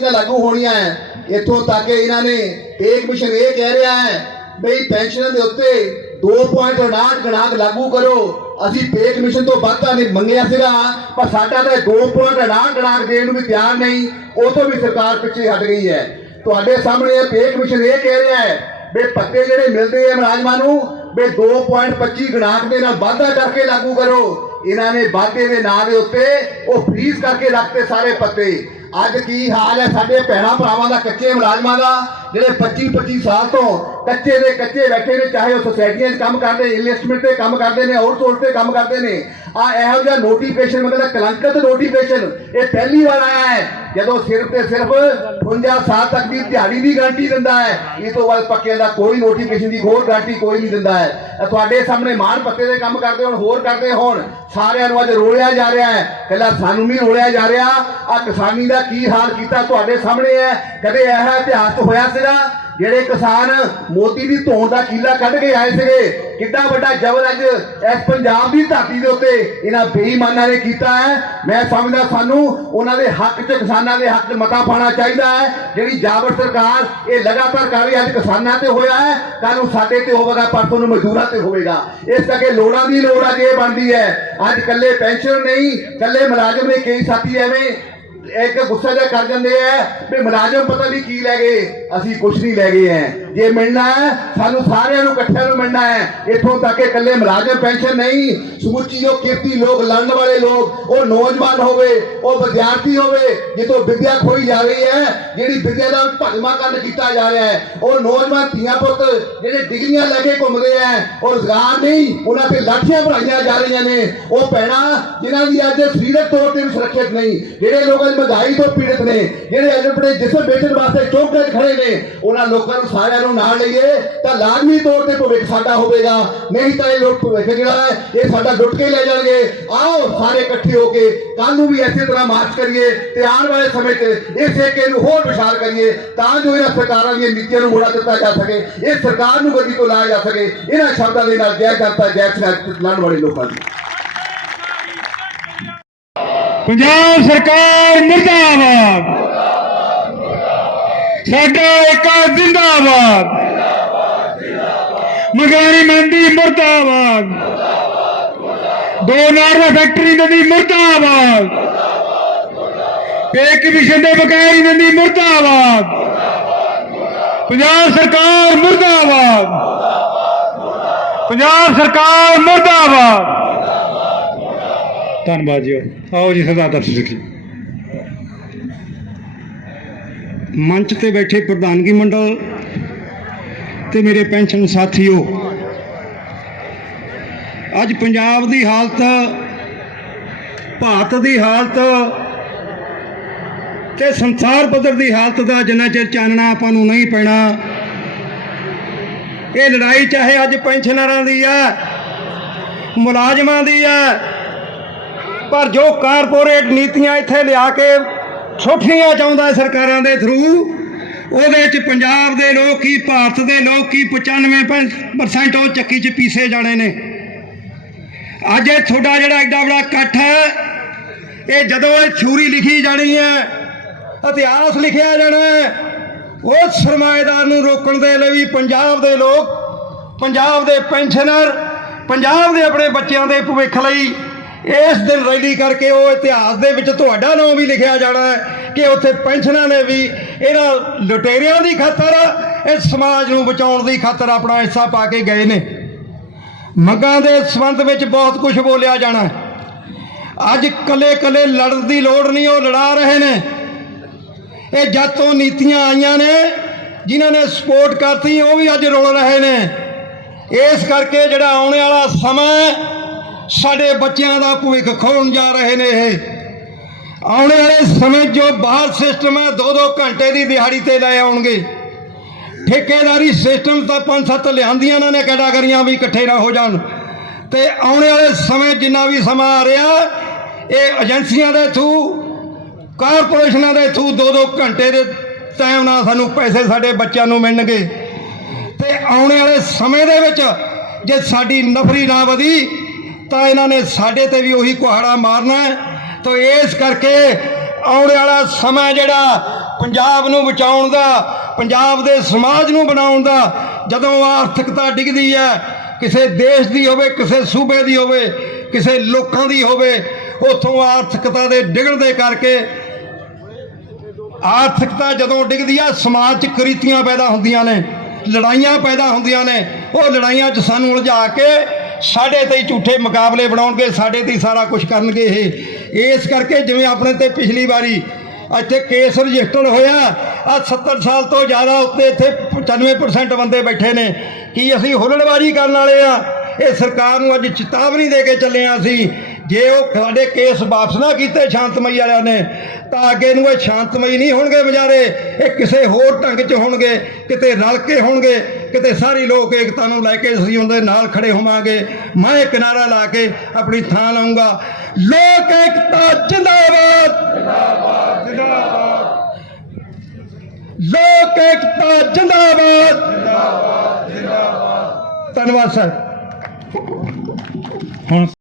ਲਾਗੂ ਹੋਣੀਆਂ ਹੈ। ਇੱਥੋਂ ਤੱਕ ਇਹਨਾਂ ਨੇ ਇੱਕ ਮਿਸ਼ਨ ਇਹ ਕਹਿ ਰਿਹਾ ਹੈ, ਬਈ ਪੈਨਸ਼ਨਾਂ ਦੇ ਉੱਤੇ 2.59 ਗਣਾਕ ਲਾਗੂ ਕਰੋ। ਅਸੀਂ ਪੇ ਕਮਿਸ਼ਨ ਤੋਂ ਵਾਧਾ ਨਹੀਂ ਮੰਗਿਆ ਸੀਗਾ, ਪਰ ਸਾਡਾ ਤਾਂ 2.59 ਗਣਾਕ ਦੇਣ ਨੂੰ ਵੀ ਤਿਆਰ ਨਹੀਂ, ਉਹ ਤੋਂ ਵੀ ਸਰਕਾਰ ਪਿੱਛੇ ਹਟ ਗਈ ਹੈ। ਤੁਹਾਡੇ ਸਾਹਮਣੇ ਇਹ ਪੇ ਇਹ ਕਹਿ ਰਿਹਾ ਹੈ ਬੇ ਪੱਤੇ ਜਿਹੜੇ ਮਿਲਦੇ ਆ ਮੁਲਾਜ਼ਮਾਂ ਨੂੰ ਵੀ 2.25 ਗਣਾਕ ਦੇ ਨਾਲ ਵਾਧਾ ਕਰਕੇ ਲਾਗੂ ਕਰੋ। ਇਹਨਾਂ ਨੇ ਵਾਧੇ ਦੇ ਨਾਂ ਦੇ ਉੱਤੇ ਉਹ ਫ੍ਰੀਜ਼ ਕਰਕੇ ਰੱਖਤੇ ਸਾਰੇ ਪੱਤੇ। ਅੱਜ ਕੀ ਹਾਲ ਹੈ ਸਾਡੇ ਭੈਣਾਂ ਭਰਾਵਾਂ ਦਾ, ਕੱਚੇ ਮੁਲਾਜ਼ਮਾਂ ਦਾ, ਜਿਹੜੇ 25 25 ਸਾਲ ਤੋਂ ਕੱਚੇ ਦੇ ਕੱਚੇ ਬੈਠੇ ਨੇ, ਚਾਹੇ ਉਹ ਸੋਸਾਇਟੀਆਂ 'ਚ ਕੰਮ ਕਰਦੇ ਇਨਵੈਸਟਮੈਂਟ ਤੇ ਕੰਮ ਕਰਦੇ ਨੇ ਆਊਟਸੋਰਸ ਤੇ ਕੰਮ ਕਰਦੇ ਨੇ ਆ ਇਹੋ ਜਿਹਾ ਨੋਟੀਫਿਕੇਸ਼ਨ ਮਤਲਬ ਕਲੰਕਤ ਨੋਟੀਫਿਕੇਸ਼ਨ ਇਹ ਪਹਿਲੀ ਵਾਰ ਆਇਆ ਹੈ। ਜਦੋਂ ਸਿਰਫ ਤੇ ਸਿਰਫ 58 ਸਾਲ ਤੱਕ ਦੀ ਦਿਹਾੜੀ ਦੀ ਗਾਰੰਟੀ ਦਿੰਦਾ ਹੈ, ਇਸ ਤੋਂ ਬਾਅਦ ਪੱਕਿਆਂ ਦਾ ਕੋਈ ਨੋਟੀਫਿਕੇਸ਼ਨ ਦੀ ਹੋਰ ਗਾਰੰਟੀ ਕੋਈ ਨਹੀਂ ਦਿੰਦਾ ਹੈ। ਤੁਹਾਡੇ ਸਾਹਮਣੇ ਮਾਨ ਪੱਤੇ ਦੇ ਕੰਮ ਕਰਦੇ ਹੋਣ, ਹੋਰ ਕਰਦੇ ਹੋਣ, ਸਾਰਿਆਂ ਨੂੰ ਅੱਜ ਰੋਲਿਆ ਜਾ ਰਿਹਾ ਹੈ। ਕਹਿੰਦਾ ਸਾਨੂੰ ਨਹੀਂ ਰੋਲਿਆ ਜਾ ਰਿਹਾ ਆ ਕਿਸਾਨੀ ਦਾ ਕੀ ਹਾਲ ਕੀਤਾ ਤੁਹਾਡੇ ਸਾਹਮਣੇ ਹੈ, ਕਦੇ ਇਹ ਇਤਿਹਾਸ 'ਚ ਹੋਇਆ ਸੀਗਾ? ਜਿਹੜੇ ਕਿਸਾਨ ਮੋਦੀ ਦੀ ਧੌਣ ਦਾ ਕੀਲਾ ਕੱਢ ਕੇ ਆਏ ਸੀਗੇ, ਕਿੱਡਾ ਵੱਡਾ ਜਬਰ ਅੱਜ ਇਸ ਪੰਜਾਬ ਦੀ ਧਰਤੀ ਦੇ ਉੱਤੇ ਇਹਨਾਂ ਬੇਈਮਾਨਾਂ ਨੇ ਕੀਤਾ ਹੈ। ਮੈਂ ਸਮਝਦਾ ਸਾਨੂੰ ਉਹਨਾਂ ਦੇ ਹੱਕ 'ਚ ਕਿਸਾਨਾਂ ਦੇ ਹੱਕ 'ਚ ਮਤਾ ਪਾਣਾ ਚਾਹੀਦਾ ਹੈ। ਜਿਹੜੀ ਜਾਬਰ ਸਰਕਾਰ ਇਹ ਲਗਾਤਾਰ ਕਰ ਰਹੀ ਹੈ, ਅੱਜ ਕਿਸਾਨਾਂ ਤੇ ਹੋਇਆ ਹੈ। ਕੱਲ ਨੂੰ ਸਾਡੇ ਤੇ ਹੋਵੇਗਾ, ਪਰਸੋਂ ਨੂੰ ਮਜ਼ਦੂਰਾਂ ਤੇ ਹੋਵੇਗਾ। ਇਸ ਕਰਕੇ ਲੋੜਾਂ ਦੀ ਲੋੜ ਅੱਜ ਇਹ ਬਣਦੀ ਹੈ। ਅੱਜ ਕੱਲੇ ਪੈਨਸ਼ਨ ਨਹੀਂ ਕੱਲੇ ਮੁਲਾਜ਼ਮ ਨੇ ਕਈ ਸਾਥੀ ਐਵੇਂ ਇੱਕ ਗੁੱਸਾ ਜਿਹਾ ਕਰ ਜਾਂਦੇ ਆ ਵੀ ਮੁਲਾਜ਼ਮ ਪਤਾ ਨਹੀਂ ਕੀ ਲੈ ਗਏ, ਅਸੀਂ ਕੁਝ ਨਹੀਂ ਲੈ ਗਏ ਹੈ ਜੇ ਮਿਲਣਾ ਹੈ, ਸਾਨੂੰ ਸਾਰਿਆਂ ਨੂੰ ਇਕੱਠਿਆਂ ਨੂੰ ਮਿਲਣਾ ਹੈ। ਇੱਥੋਂ ਤੱਕ ਕਿ ਇਕੱਲੇ ਮੁਲਾਜ਼ਮ ਪੈਨਸ਼ਨ ਨਹੀਂ, ਸਮੁੱਚੀ ਜੋ ਕਿਰਤੀ ਲੋਕ, ਲੜਨ ਵਾਲੇ ਲੋਕ, ਉਹ ਨੌਜਵਾਨ ਹੋਵੇ, ਉਹ ਵਿਦਿਆਰਥੀ ਹੋਵੇ, ਜਿੱਥੋਂ ਵਿਦਿਆ ਖੋਈ ਜਾ ਰਹੀ ਹੈ, ਜਿਹੜੀ ਵਿਦਿਆ ਦਾ ਭਗਵਾਕਰਨ ਕੀਤਾ ਜਾ ਰਿਹਾ ਹੈ, ਉਹ ਨੌਜਵਾਨ ਧੀਆਂ ਪੁੱਤ ਜਿਹੜੇ ਡਿਗਰੀਆਂ ਲੈ ਕੇ ਘੁੰਮਦੇ ਆ ਉਹ ਰੁਜ਼ਗਾਰ ਨਹੀਂ, ਉਹਨਾਂ ਤੇ ਲਾਠੀਆਂ ਭਰਾਈਆਂ ਜਾ ਰਹੀਆਂ ਨੇ। ਉਹ ਭੈਣਾਂ ਜਿਨ੍ਹਾਂ ਦੀ ਅੱਜ ਸਰੀਰਕ ਤੌਰ ਤੇ ਵੀ ਸੁਰੱਖਿਅਤ ਨਹੀਂ, ਜਿਹੜੇ ਲੋਕ ਅੱਜ ਮਹਿੰਗਾਈ ਤੋਂ ਪੀੜਤ ਨੇ, ਜਿਹੜੇ ਅੱਜ ਆਪਣੇ ਜਿਸਮ ਵੇਚਣ ਵਾਸਤੇ ਚੌਂਕਾਂ 'ਚ ਖੜੇ ਨੇ, ਉਹਨਾਂ ਲੋਕਾਂ ਨੂੰ ਸਾਰਿਆਂ ਨੂੰ ਨਾਲ ਲਈਏ, ਤਾਂ ਲਾਜ਼ਮੀ ਤੌਰ ਤੇ ਭਵਿੱਖ ਸਾਡਾ ਹੋਵੇਗਾ। ਨਹੀਂ ਤਾਂ ਇਹ ਲੋਕ ਭਵਿੱਖ ਜਿਹੜਾ ਹੈ, ਇਹ ਸਾਡਾ ਲੁੱਟ ਕੇ ਲੈ ਜਾਣਗੇ। ਆਓ ਸਾਰੇ ਇਕੱਠੇ ਹੋ ਕੇ ਕੱਲ ਨੂੰ ਵੀ ਇਸੇ ਤਰ੍ਹਾਂ ਮਾਰਚ ਕਰੀਏ ਤੇ ਆਉਣ ਵਾਲੇ ਸਮੇਂ 'ਚ ਇਸ ਏਕੇ ਨੂੰ ਹੋਰ ਵਿਸ਼ਾਲ ਕਰੀਏ, ਤਾਂ ਜੋ ਇਹਨਾਂ ਸਰਕਾਰਾਂ ਦੀਆਂ ਨੀਤੀਆਂ ਨੂੰ ਮੋੜਾ ਦਿੱਤਾ ਜਾ ਸਕੇ, ਇਹ ਸਰਕਾਰ ਨੂੰ ਗੱਦੀ ਤੋਂ ਲਾਇਆ ਜਾ ਸਕੇ, ਇਹਨਾਂ ਸ਼ਬਦਾਂ ਦੇ ਨਾਲ ਜੈ ਕਰਤਾ ਜੈ ਕਿਸਾਨ ਲੜਨ ਵਾਲੇ ਲੋਕਾਂ ਦੀ। ਪੰਜਾਬ ਸਰਕਾਰ ਮੁਰਦਾਬਾਦ। ਸਾਡਾ ਏਕਾ ਜ਼ਿੰਦਾਬਾਦ। ਮਗਾਰੀ ਮੰਡੀ ਮੁਰਦਾਬਾਦ। ਦੋ ਨਾਰਵਾ ਫੈਕਟਰੀ ਨਦੀ ਮੁਰਦਾਬਾਦ। ਪੇ ਕਮਿਸ਼ਨ ਦੇ ਬਕਾਈ ਨਦੀ ਮੁਰਦਾਬਾਦ। ਪੰਜਾਬ ਸਰਕਾਰ ਮੁਰਦਾਬਾਦ। ਪੰਜਾਬ ਸਰਕਾਰ ਮੁਰਦਾਬਾਦ। ਧੰਨਵਾਦ ਜੀ। ਆਓ ਜੀ ਸਰਦਾਰ ਦਰਸ਼ਨ ਮੰਚ ਤੇ ਬੈਠੇ ਪ੍ਰਧਾਨਗੀ ਮੰਡਲ ਤੇ ਮੇਰੇ ਪੈਨਸ਼ਨ ਸਾਥੀਓ, ਅੱਜ ਪੰਜਾਬ ਦੀ ਹਾਲਤ, ਭਾਰਤ ਦੀ ਹਾਲਤ ਤੇ ਸੰਸਾਰ ਪੱਧਰ ਦੀ ਹਾਲਤ ਦਾ ਜਿੰਨਾ ਚਿਰ ਚਾਨਣਾ ਆਪਾਂ ਨੂੰ ਨਹੀਂ ਪੈਣਾ, ਇਹ ਲੜਾਈ ਚਾਹੇ ਅੱਜ ਪੈਨਸ਼ਨਰਾਂ ਦੀ ਆ, ਮੁਲਾਜ਼ਮਾਂ ਦੀ ਆ, ਪਰ ਜੋ ਕਾਰਪੋਰੇਟ ਨੀਤੀਆਂ ਇੱਥੇ ਲਿਆ ਕੇ ਸੁੱਟਣੀਆਂ ਚਾਹੁੰਦਾ ਸਰਕਾਰਾਂ ਦੇ ਥਰੂ ਉਹਦੇ 'ਚ ਪੰਜਾਬ ਦੇ ਲੋਕ ਹੀ ਭਾਰਤ ਦੇ ਲੋਕ ਹੀ 95% ਉਹ ਚੱਕੀ 'ਚ ਪੀਸੇ ਜਾਣੇ ਨੇ। ਅੱਜ ਇਹ ਤੁਹਾਡਾ ਜਿਹੜਾ ਐਡਾ ਬੜਾ ਇਕੱਠ ਹੈ, ਇਹ ਜਦੋਂ ਇਹ ਛੂਰੀ ਲਿਖੀ ਜਾਣੀ ਹੈ, ਇਤਿਹਾਸ ਲਿਖਿਆ ਜਾਣਾ ਹੈ ਉਹ ਸਰਮਾਏਦਾਰ ਨੂੰ ਰੋਕਣ ਦੇ ਲਈ ਵੀ ਪੰਜਾਬ ਦੇ ਲੋਕ, ਪੰਜਾਬ ਦੇ ਪੈਨਸ਼ਨਰ ਪੰਜਾਬ ਦੇ ਆਪਣੇ ਬੱਚਿਆਂ ਦੇ ਭਵਿੱਖ ਲਈ ਇਸ ਦਿਨ ਰੈਲੀ ਕਰਕੇ ਉਹ ਇਤਿਹਾਸ ਦੇ ਵਿੱਚ ਤੁਹਾਡਾ ਨਾਮ ਵੀ ਲਿਖਿਆ ਜਾਣਾ ਹੈ ਕਿ ਉੱਥੇ ਪੈਨਸ਼ਨਾਂ ਨੇ ਵੀ ਇਹਨਾਂ ਲੁਟੇਰਿਆਂ ਦੀ ਖਾਤਰ, ਇਸ ਸਮਾਜ ਨੂੰ ਬਚਾਉਣ ਦੀ ਖਾਤਰ ਆਪਣਾ ਹਿੱਸਾ ਪਾ ਕੇ ਗਏ ਨੇ। ਮੰਗਾਂ ਦੇ ਸੰਬੰਧ ਵਿੱਚ ਬਹੁਤ ਕੁਝ ਬੋਲਿਆ ਜਾਣਾ ਹੈ। ਅੱਜ ਕੱਲੇ ਕੱਲੇ ਲੜਨ ਦੀ ਲੋੜ ਨਹੀਂ, ਉਹ ਲੜਾ ਰਹੇ ਨੇ। ਇਹ ਜਾਤੋਂ ਨੀਤੀਆਂ ਆਈਆਂ ਨੇ, ਜਿਨ੍ਹਾਂ ਨੇ ਸਪੋਰਟ ਕਰਤੀ, ਉਹ ਵੀ ਅੱਜ ਰੋਲ ਰਹੇ ਨੇ। ਇਸ ਕਰਕੇ ਜਿਹੜਾ ਆਉਣ ਵਾਲਾ ਸਮਾਂ ਸਾਡੇ ਬੱਚਿਆਂ ਦਾ ਭਵਿੱਖ ਖੋਣ ਜਾ ਰਹੇ ਨੇ ਇਹ। ਆਉਣ ਵਾਲੇ ਸਮੇਂ ਜੋ ਬਾਹਰ ਸਿਸਟਮ ਹੈ 2-2 ਘੰਟੇ ਦੀ ਦਿਹਾੜੀ ਤੇ ਲੈ ਆਉਣਗੇ। ਠੇਕੇਦਾਰੀ ਸਿਸਟਮ ਤਾਂ ਪੰਜ ਸੱਤ ਲਿਆਂਦੀਆਂ ਇਹਨਾਂ ਨੇ ਕੈਟਾਗਰੀਆਂ ਵੀ ਇਕੱਠੇ ਨਾ ਹੋ ਜਾਣ। ਤੇ ਆਉਣ ਵਾਲੇ ਸਮੇਂ ਜਿੰਨਾ ਵੀ ਸਮਾਂ ਆ ਰਿਹਾ, ਇਹ ਏਜੰਸੀਆਂ ਦੇ ਥਰੂ ਕਾਰਪੋਰੇਸ਼ਨਾਂ ਦੇ ਥਰੂ 2-2 ਘੰਟੇ ਦੇ ਟਾਈਮ ਨਾਲ ਸਾਨੂੰ ਪੈਸੇ ਸਾਡੇ ਬੱਚਿਆਂ ਨੂੰ ਮਿਲਣਗੇ। ਤੇ ਆਉਣ ਵਾਲੇ ਸਮੇਂ ਦੇ ਵਿੱਚ ਜੇ ਸਾਡੀ ਨਫਰੀ ਨਾ ਵਧੀ ਤਾਂ ਇਹਨਾਂ ਨੇ ਸਾਡੇ ਤੇ ਵੀ ਉਹੀ ਕੁਹਾੜਾ ਮਾਰਨਾ ਹੈ। ਤਾਂ ਇਸ ਕਰਕੇ ਆਉਣ ਵਾਲਾ ਸਮਾਂ ਜਿਹੜਾ ਪੰਜਾਬ ਨੂੰ ਬਚਾਉਣ ਦਾ, ਪੰਜਾਬ ਦੇ ਸਮਾਜ ਨੂੰ ਬਣਾਉਣ ਦਾ, ਜਦੋਂ ਆਰਥਿਕਤਾ ਡਿੱਗਦੀ ਹੈ, ਕਿਸੇ ਦੇਸ਼ ਦੀ ਹੋਵੇ, ਕਿਸੇ ਸੂਬੇ ਦੀ ਹੋਵੇ, ਕਿਸੇ ਲੋਕਾਂ ਦੀ ਹੋਵੇ, ਉਥੋਂ ਆਰਥਿਕਤਾ ਦੇ ਡਿੱਗਣ ਦੇ ਕਰਕੇ ਆਰਥਿਕਤਾ ਜਦੋਂ ਡਿੱਗਦੀ ਆ, ਸਮਾਜ 'ਚ ਕੁਰੀਤੀਆਂ ਪੈਦਾ ਹੁੰਦੀਆਂ ਨੇ, ਲੜਾਈਆਂ ਪੈਦਾ ਹੁੰਦੀਆਂ ਨੇ, ਉਹ ਲੜਾਈਆਂ 'ਚ ਸਾਨੂੰ ਉਲਝਾ ਕੇ ਸਾਡੇ ਤੇ ਹੀ ਝੂਠੇ ਮੁਕਾਬਲੇ ਬਣਾਉਣਗੇ, ਸਾਡੇ ਤੇ ਹੀ ਸਾਰਾ ਕੁਝ ਕਰਨਗੇ ਇਹ। ਇਸ ਕਰਕੇ ਜਿਵੇਂ ਆਪਣੇ ਤੇ ਪਿਛਲੀ ਵਾਰੀ ਇੱਥੇ ਕੇਸ ਰਜਿਸਟਰ ਹੋਇਆ ਆ 70 ਸਾਲ ਤੋਂ ਜ਼ਿਆਦਾ ਉੱਤੇ ਇੱਥੇ 95% ਬੰਦੇ ਬੈਠੇ ਨੇ। ਕੀ ਅਸੀਂ ਹੁੱਲੜਬਾਜ਼ੀ ਕਰਨ ਵਾਲੇ ਆ? ਇਹ ਸਰਕਾਰ ਨੂੰ ਅੱਜ ਚੇਤਾਵਨੀ ਦੇ ਕੇ ਚੱਲੇ ਆ ਅਸੀਂ, ਜੇ ਉਹ ਸਾਡੇ ਕੇਸ ਵਾਪਸ ਨਾ ਕੀਤੇ ਸ਼ਾਂਤਮਈ ਵਾਲਿਆਂ ਨੇ, ਤਾਂ ਅੱਗੇ ਨੂੰ ਇਹ ਸ਼ਾਂਤਮਈ ਨਹੀਂ ਹੋਣਗੇ ਵਿਚਾਰੇ। ਇਹ ਕਿਸੇ ਹੋਰ ਢੰਗ 'ਚ ਹੋਣਗੇ, ਕਿਤੇ ਰਲ ਕੇ ਹੋਣਗੇ। ਕਿਤੇ ਸਾਰੀ ਲੋਕ ਏਕਤਾ ਨੂੰ ਲੈ ਕੇ ਅਸੀਂ ਉਹਦੇ ਨਾਲ ਖੜੇ ਹੋਵਾਂਗੇ। ਮੈਂ ਕਿਨਾਰਾ ਲਾ ਕੇ ਆਪਣੀ ਥਾਂ ਲਾਉਂਗਾ ਲੋਕ ਏਕਤਾ ਜਿੰਦਾਬਾਦ। ਜਿੰਦਾਬਾਦ। ਜਿੰਦਾਬਾਦ ਲੋਕ ਏਕਤਾ ਜਿੰਦਾਬਾਦ ਜਿੰਦਾਬਾਦ ਜਿੰਦਾਬਾਦ। ਧੰਨਵਾਦ, ਸਰ। ਹੁਣ